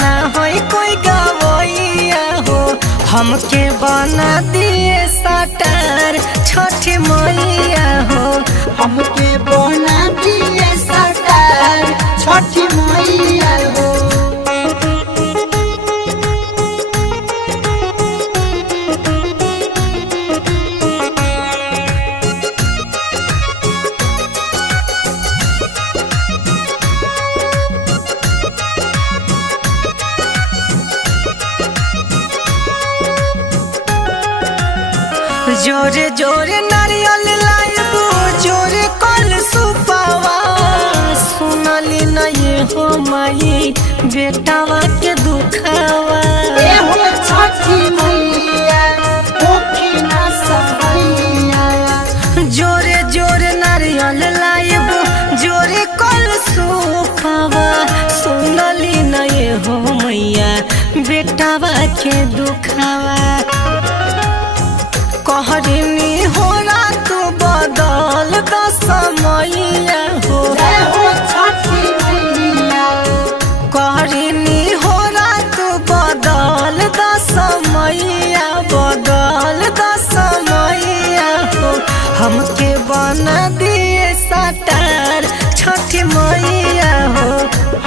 ना होई कोई गवैया हो, हमके बना दिए सटार छठी मैया हो, हमके बना दिए सटार छठी मैया हो। जोरे जोरे नारियल लाइबू जोरे कल सुपावा, सुनली नहीं हो माई बेटावा के दुखावा। ए हो छठी मैया होखी ना सहैया, जोरे जोरे नारियल लाइबू जोरे कल सुपावा, सुनली नहीं हो मैया बेटावा के दुखावा। कहरिनी हो तू बदल द समैया हो, छठी मैया कहरिनी हो तू बदल द समैया, बदल द समैया हो, हमके बना दिए सटार छठी मैया हो,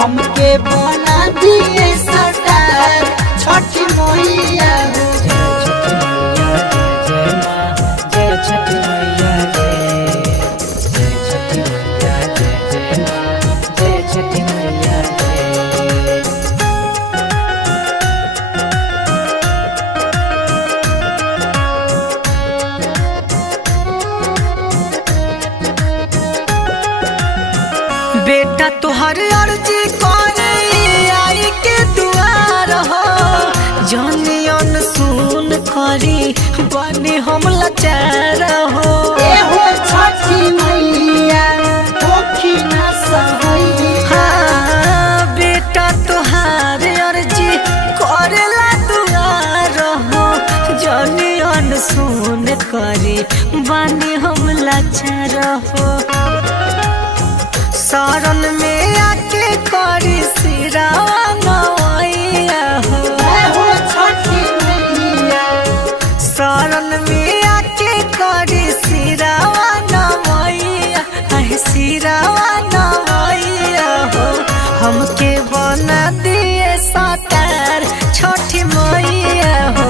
हमके बना दिए सटार छठी मैया हो। बेटा तुहर अर्जी करे आई के दुआर हो, जनियन सुन करी बनी हम लाचार हो। ए हो छठी मैया होखी ना सहैया, हाँ बेटा तुहार अर्जी करेला दुआर हो, जनियन सुन करी बनी हम लाचार हो। शरण में आके करी सिरावा नवैया हो, छठी मैया शरण में आके करी सिरावा नवैया, सिरावा नवैया हो, हमके बना दिए सटार छठी मैया हो,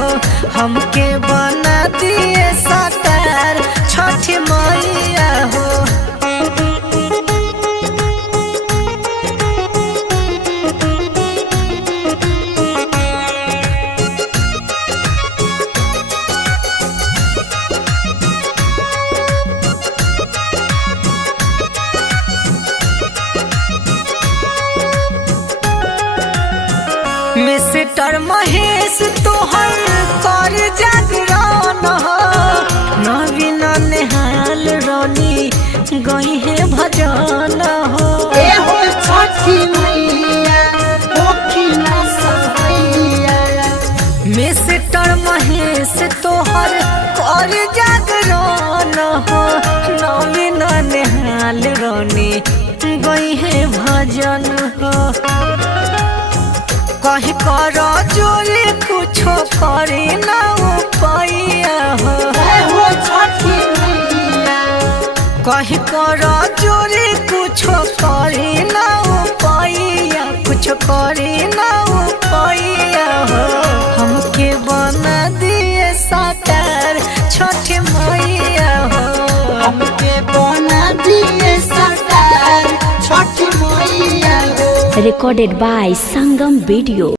हमके बना दिए सटार छठी मैया हो। मिस्टर महेश तोहर कर जागरण हो, नवीन नेहाल रानी गई है भजन हो। ए हो छठी मैया होखी ना सहैया, मिस्टर महेश तोहर कर जागरण हो, नवीन नेहाल रानी गई है भजन हो। कहीं कर जोरे कुछो करे ना उपाया हो, छठी मैया कहीं कर जोरे कुछो करे ना उपाया, कुछ करे ना उपाया हो, हमके बना दिए सटार छठी मैया हो, हमके बना दिए सटार छठी मैया हो। Recorded by Sangam Video.